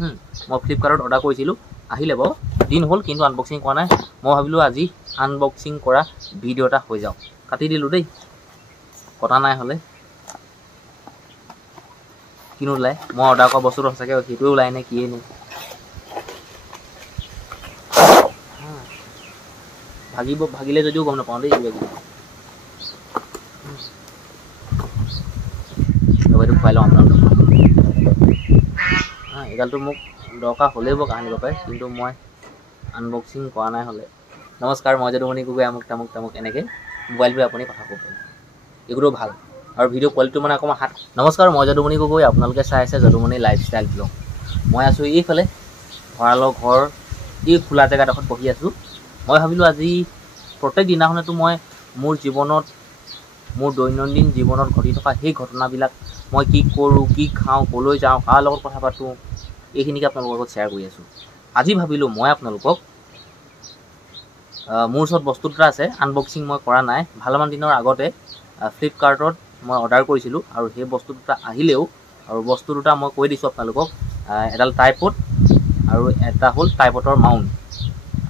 মই ফ্লিপকাৰ্টত অৰ্ডাৰ কৰিছিলোঁ, আহিলে বাৰু দিন হ'ল কিন্তু আনবক্সিং কৰা নাই। মই ভাবিলোঁ আজি আনবক্সিং কৰা ভিডিঅ' এটা হৈ যাওক। কাটি দিলোঁ দেই, কটা নাই হ'লে কিনো ওলায়। মই অৰ্ডাৰ কৰা বস্তুটো সঁচাকৈ সেইটোৱে ওলাই নে কিয়ে নে। ভাগিলে যদিও গম নাপাওঁ দেই। এইটো খুৱাই লওঁ আপোনালোকক। এডালটো মোক দৰকাৰ হ'লেই বাৰু কাহানিব পাৰে, কিন্তু মই আনবক্সিং কৰা নাই হ'লে। নমস্কাৰ, মই যদুমণি গগৈ, আমুক তামুক তামুক এনেকৈ মোবাইলটোৱে আপুনি কথা ক'ব পাৰিব। এইটোও ভাল আৰু ভিডিঅ' কোৱালিটিটো মানে অকণমান নমস্কাৰ, মই যদুমণি গগৈ, আপোনালোকে চাই আছে যদুমণি লাইফষ্টাইল ব্লগ। মই আছোঁ এইফালে ভঁৰালৰ ঘৰ এই খোলা জেগাডোখৰত বহি আছোঁ। মই ভাবিলোঁ আজি প্ৰত্যেক দিনাখনেতো মই মোৰ জীৱনত, মোৰ দৈনন্দিন জীৱনত ঘটি থকা সেই ঘটনাবিলাক, মই কি কৰোঁ, কি খাওঁ, ক'লৈ যাওঁ, কাৰ লগত কথা পাতোঁ, এইখিনিকে আপোনালোকৰ লগত শ্বেয়াৰ কৰি আছোঁ। আজি ভাবিলোঁ মই আপোনালোকক মোৰ ওচৰত বস্তু দুটা আছে, আনবক্সিং মই কৰা নাই। ভালেমান দিনৰ আগতে ফ্লিপকাৰ্টত মই অৰ্ডাৰ কৰিছিলোঁ আৰু সেই বস্তু দুটা আহিলেও, আৰু বস্তু দুটা মই কৈ দিছোঁ আপোনালোকক। এডাল ট্ৰাইপড আৰু এটা হ'ল ট্ৰাইপডৰ মাউণ্ট।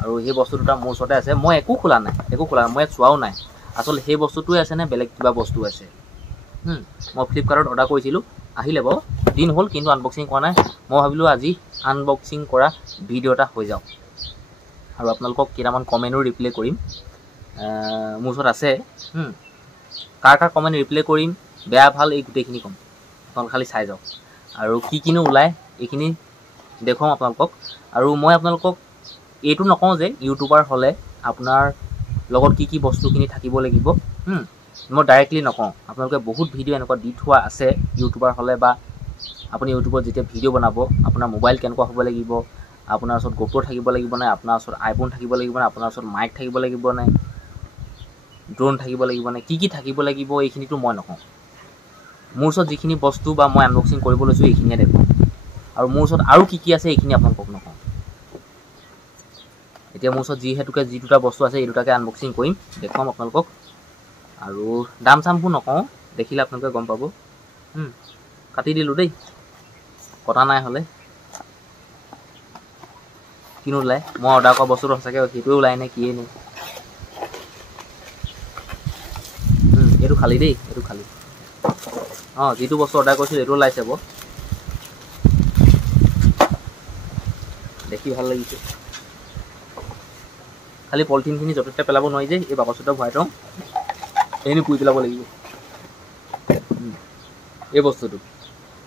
আৰু সেই বস্তু দুটা মোৰ ওচৰতে আছে। মই একো খোলা নাই, মই চোৱাও নাই আচলতে সেই বস্তুটোৱে আছে নে বেলেগ কিবা বস্তু আছে। মই ফ্লিপকাৰ্টত অৰ্ডাৰ কৰিছিলোঁ, আহিলে বাৰু দিন হ'ল কিন্তু আনবক্সিং কৰা নাই। মই ভাবিলোঁ আজি আনবক্সিং কৰা ভিডিঅ' এটা হৈ যাওক আৰু আপোনালোকক কেইটামান কমেণ্টো ৰিপ্লাই কৰিম। মোৰ ওচৰত আছে, কাৰ কমেণ্ট ৰিপ্লাই কৰিম, বেয়া ভাল এই গোটেইখিনি ক'ম। আপোনালোক খালি চাই যাওক আৰু কিনো ওলায় এইখিনি দেখুৱাম আপোনালোকক। আৰু মই আপোনালোকক এইটো নকওঁ যে ইউটিউবাৰ হ'লে আপোনাৰ লগত কি বস্তুখিনি থাকিব লাগিব। মই ডাইৰেক্টলি নকওঁ, আপোনালোকে বহুত ভিডিঅ' এনেকুৱা দি থোৱা আছে ইউটিউবাৰ হ'লে, বা আপুনি ইউটিউবত যেতিয়া ভিডিঅ' বনাব আপোনাৰ মোবাইল কেনেকুৱা হ'ব লাগিব, আপোনাৰ ওচৰত GoPro থাকিব লাগিব নে, আপোনাৰ ওচৰত আইফোন থাকিব লাগিব নে, আপোনাৰ ওচৰত মাইক থাকিব লাগিব নে, ড্ৰোন থাকিব লাগিব নে, কি থাকিব লাগিব, এইখিনিতো মই নকওঁ। মোৰ ওচৰত যিখিনি বস্তু বা মই আনবক্সিং কৰিব লৈছোঁ এইখিনিয়ে দেখুৱাম। আৰু মোৰ ওচৰত আৰু কি আছে এইখিনি আপোনালোকক নকওঁ। এতিয়া মোৰ ওচৰত যিহেতুকে যি দুটা বস্তু আছে এই দুটাকে আনবক্সিং কৰিম, দেখুৱাম আপোনালোকক। আৰু দাম চামবোৰ নকওঁ, দেখিলে আপোনালোকে গম পাব। কাটি দিলোঁ দেই, কটা নাই হ'লে কিনো ওলায়। মই অৰ্ডাৰ কৰা বস্তুটো সঁচাকৈ সেইটোৱে ওলাই নে কিয়ে নে। এইটো খালী দেই, এইটো খালী। যিটো বস্তু অৰ্ডাৰ কৰিছিলোঁ এইটো ওলাইছে বাৰু, দেখি ভাল লাগিছে। খালি পলিথিনখিনি য'তে ত'তে পেলাব নোৱাৰি যে, এই বাকচতে ভৰাই থওঁ, এইখিনি পুৰি পেলাব লাগিব।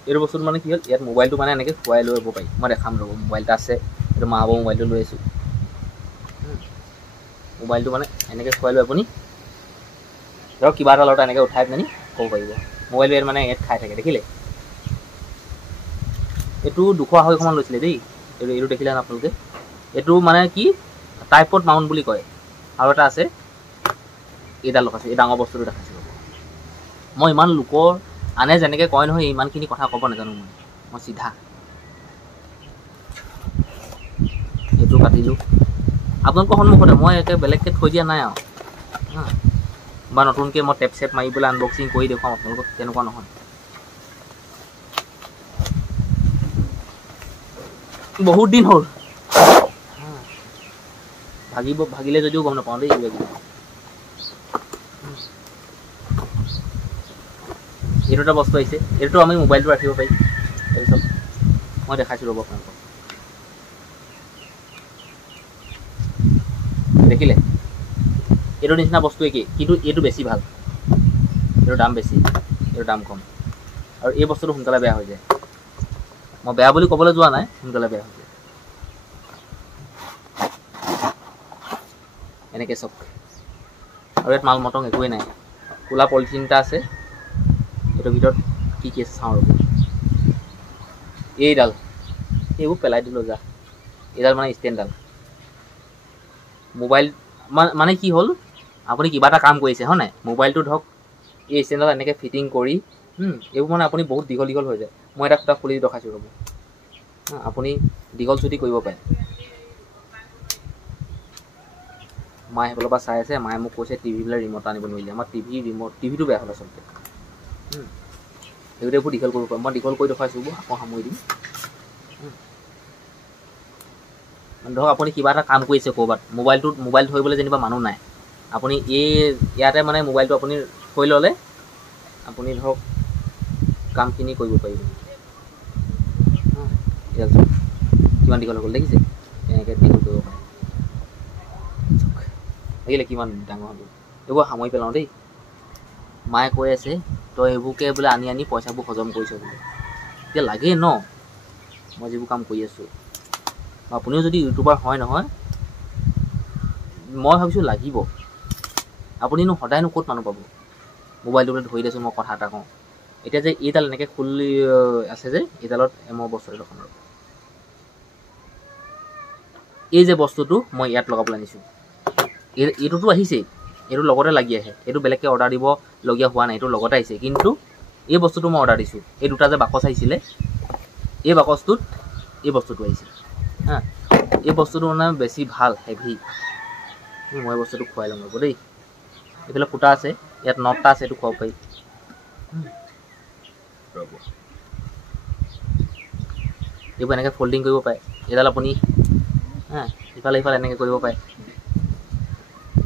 এইটো বস্তুটো মানে কি হ'ল, ইয়াত মোবাইলটো মানে এনেকৈ খুৱাই লৈ আহিব পাৰি। মই দেখাম ৰ'ব, মোবাইল এটা আছে, এইটো মা হ'ব মোবাইলটো লৈ আছোঁ। মোবাইলটো মানে এনেকৈ খুৱাই লৈ আপুনি ধৰক কিবা এটা লওঁতে এনেকৈ উঠাই পিনি ক'ব পাৰিব। মোবাইলটো ইয়াত মানে ইয়াত খাই থাকে, দেখিলে। এইটো 200-250 মান লৈছিলে দেই। এইটো দেখিলে আপোনালোকে। এইটো মানে কি ট্ৰাইপড মাউণ্ট বুলি কয়। আৰু এটা আছে এইডাল দেখাইছোঁ, এই ডাঙৰ বস্তুটো দেখাইছোঁ। মই ইমান লোকৰ আনে যেনেকৈ কয় নহয় ইমানখিনি কথা ক'ব নাজানো। মই চিধা এইটো কাটিলোঁ আপোনালোকৰ সন্মুখতে, মই একে বেলেগকৈ থৈ দিয়া নাই আৰু বা নতুনকৈ মই টেপ চেপ মাৰি পেলাই আনবক্সিং কৰি দেখুৱাম আপোনালোকক, তেনেকুৱা নহয়। বহুত দিন হ'ল, ভাগিলে যদিও গম নাপাওঁ দেই। এইটো এটা বস্তু আহিছে, এইটো আমি মোবাইলটো ৰাখিব পাৰিম। তাৰপিছত মই দেখাইছোঁ ৰ'ব আপোনালোকক, দেখিলে। এইটো নিচিনা বস্তু একেই, কিন্তু এইটো বেছি ভাল। এইটো দাম বেছি, এইটো দাম কম। আৰু এই বস্তুটো সোনকালে বেয়া হৈ যায়। মই বেয়া বুলি ক'বলৈ যোৱা নাই, সোনকালে বেয়া হৈ যায়। এনেকৈ চাওক, আৰু ইয়াত মাল মটং একোৱেই নাই। ক'লা পলিথিন এটা আছে, এইটোৰ ভিতৰত কি আছে চাওঁ ৰ'ব। এইডাল, এইবোৰ পেলাই দিলোঁ যা। এইডাল মানে ষ্টেণ্ডডাল। মোবাইল মানে কি হ'ল, আপুনি কিবা এটা কাম কৰিছে হয় নাই, মোবাইলটো ধৰক এই ষ্টেণ্ডডাল এনেকৈ ফিটিং কৰি, এইবোৰ মানে আপুনি বহুত দীঘল হৈ যায়। মই এটা খুলি দেখাইছোঁ ৰ'ব। আপুনি দীঘল চুটি কৰিব পাৰে। মায়ে সেইফালৰ পৰা চাই আছে, মায়ে মোক কৈছে টিভিবিলাক ৰিম'ট আনিব নোৱাৰিলে। আমাৰ টিভিটো বেয়া হ'ল আচলতে। সেইবোৰ দীঘল কৰিব পাৰে, মই দীঘল কৰি দেখুৱাইছোঁ, আকৌ সামৰি দিম। ধৰক আপুনি কিবা এটা কাম কৰিছে ক'ৰবাত, মোবাইল ধৰিবলৈ যেনিবা মানুহ নাই, আপুনি ইয়াতে মানে মোবাইলটো আপুনি থৈ ল'লে আপুনি ধৰক কামখিনি কৰিব পাৰিব। এতিয়া চাওক কিমান দীঘল হ'ল দেখিছে, এনেকৈ দীঘল কৰিব পাৰে। দেখিলে কিমান ডাঙৰ হ'ল। এইবোৰ সামৰি পেলাওঁ দেই। মায়ে কৈ আছে তই এইবোৰকে বোলে আনি পইচাবোৰ হজম কৰিছ বোলে। এতিয়া লাগেই ন মই যিবোৰ কাম কৰি আছোঁ। আপুনিও যদি ইউটিউবাৰ হয় নহয়, মই ভাবিছোঁ লাগিব। আপুনিনো সদায়নো ক'ত মানুহ পাব। মোবাইলটো বোলে ধৰি দিছোঁ, মই কথা এটা কওঁ। এতিয়া যে এইডাল এনেকৈ খুলি আছে যে, এইডালত মই বস্তু এটা দেখাম। এই যে বস্তুটো মই ইয়াত লগাবলৈ আনিছোঁ, এইটোতো আহিছেই, এইটো লগতে লাগি আহে। এইটো বেলেগকৈ অৰ্ডাৰ দিবলগীয়া হোৱা নাই, এইটো লগতে আহিছে। কিন্তু এই বস্তুটো মই অৰ্ডাৰ দিছোঁ, এই দুটা যে বাকচ আহিছিলে, এই বাকচটোত এই বস্তুটো আহিছে। হা, এই বস্তুটো মানে বেছি ভাল, হেভি। মই বস্তুটো খুৱাই ল'ম ৰ'ব দেই। এইফালে ফুটা আছে, ইয়াত নটটা আছে, এইটো খুৱাব পাৰি। এইবোৰ এনেকৈ ফল্ডিং কৰিব পাৰে। এইডাল আপুনি ইফালে এনেকৈ কৰিব পাৰে।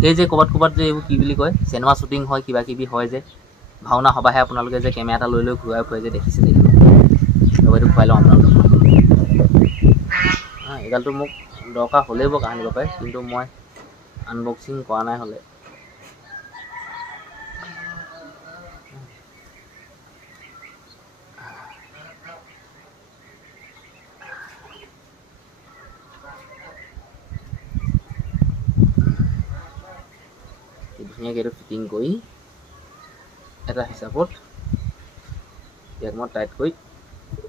সেই যে ক'ৰবাত যে এইবোৰ কি বুলি কয়, চিনেমা শ্বুটিং হয়, কিবা কিবি হয় যে, ভাওনা সবাহে আপোনালোকে যে কেমেৰা এটা লৈ ঘূৰাই ফুৰে যে, দেখিছে নেকি? এইটো খুৱাই লওঁ আপোনালোকক। এইডালটো মোক দৰকাৰ হ'লেই মোক আনিব পাৰে, কিন্তু মই আনবক্সিং কৰা নাই হ'লে। ধুনীয়াকৈ এইটো ফিটিং কৰি এটা হিচাপত ইয়াক মই টাইট কৰি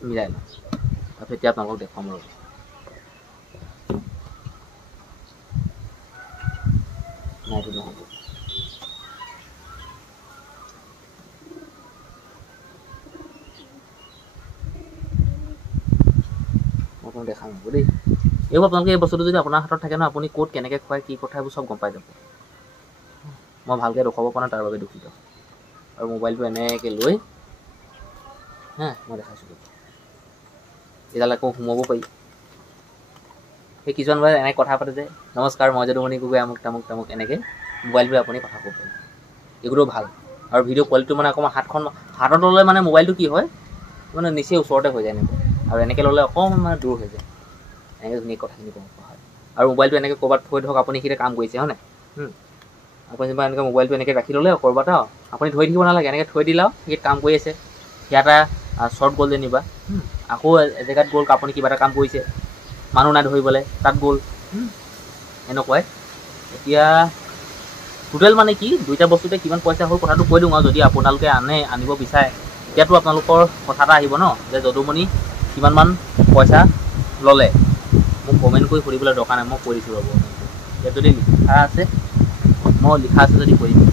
মিলাই লওঁ। তাৰপিছত এতিয়া আপোনালোকক দেখুৱাম ৰ'ব। নাই, এইটো নহ'ব। মই আপোনাক দেখাম হ'ব দেই। এইবোৰ আপোনালোকে এই বস্তুটো যদি আপোনাৰ হাতত থাকে ন, আপুনি ক'ত কেনেকৈ খুৱাই কি কথা এইবোৰ চব গম পাই যাব। মই ভালকৈ দেখুৱাব পৰা নাই, তাৰ বাবে দুখিত। আৰু মোবাইলটো এনেকৈ লৈ মই দেখাইছোঁ। এইডাল আকৌ সোমাব পাৰি। সেই কিছুমান মানুহে এনেকৈ কথা পাতে যে, নমস্কাৰ মই যদুমণি গগৈ, আমুক তামুক এনেকৈ মোবাইলটোৱে আপুনি কথা ক'ব পাৰি। এইবোৰো ভাল। আৰু ভিডিঅ' কোৱালিটিটো মানে অকণমান হাতত ল'লে মানে মোবাইলটো কি হয় মানে নিচেই ওচৰতে হৈ যায় এনেকৈ। আৰু এনেকৈ ল'লে অকণমান মানে দূৰ হৈ যায়। এনেকৈ ধুনীয়াকৈ কথাখিনি ক'ব পৰা হয়। আৰু মোবাইলটো এনেকৈ ক'ৰবাত থৈ ধৰক আপুনি সেইখিনি কাম কৰিছে, হয় নাই? আপুনি যেনিবা এনেকৈ মোবাইলটো এনেকৈ ৰাখি ল'লে ক'ৰবাত আপুনি ধৰি থাকিব নালাগে, এনেকৈ থৈ দিলে সেইত কাম কৰি আছে। সেয়া এটা শ্বৰ্ট গ'ল যেনিবা, আকৌ এজেগাত গ'ল, আপুনি কিবা এটা কাম কৰিছে, মানুহ নাই ধৰিবলৈ, তাত গ'ল। এনেকুৱাই এতিয়া টোটেল মানে কি, দুইটা বস্তুতে কিমান পইচা হ'ল কথাটো কৈ দিওঁ। আৰু যদি আপোনালোকে আনিব বিচাৰে, তেতিয়াতো আপোনালোকৰ কথা এটা আহিব ন, যে যদুমণি কিমানমান পইচা ল'লে। মোক কমেণ্ট কৰি সুধিবলৈ দৰকাৰ নাই, মই কৈ দিছোঁ ৰ'ব। ইয়াত যদি লিখা আছে, মই লিখা আছে যদি কৈ দিম।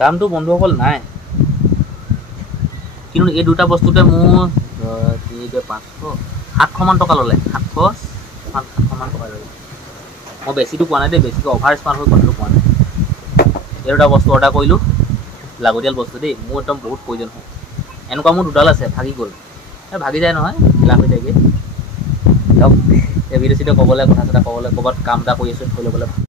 দামটো বন্ধুসকল নাই, কিন্তু এই দুটা বস্তুতে মোৰ 500 700মান টকা ল'লে। 700মান টকা ল'লে। মই বেছিটো পোৱা নাই দেই, বেছিকৈ অভাৰ স্মাৰ্ট হৈ কথাটো পোৱা নাই। এই দুটা বস্তু অৰ্ডাৰ কৰিলোঁ, লাগতিয়াল বস্তু দেই, মোৰ একদম বহুত প্ৰয়োজন হয়। এনেকুৱা মোৰ দুডাল আছে, ভাগি গ'ল। ভাগি যায় নহয়, ঢিলা হৈ যায়গৈ। এই ভিডিঅ' চিডিঅ' ক'বলৈ, কথা চথা ক'বলৈ, ক'ৰবাত কাম এটা কৰি আছোঁ, থৈ ল'বলৈ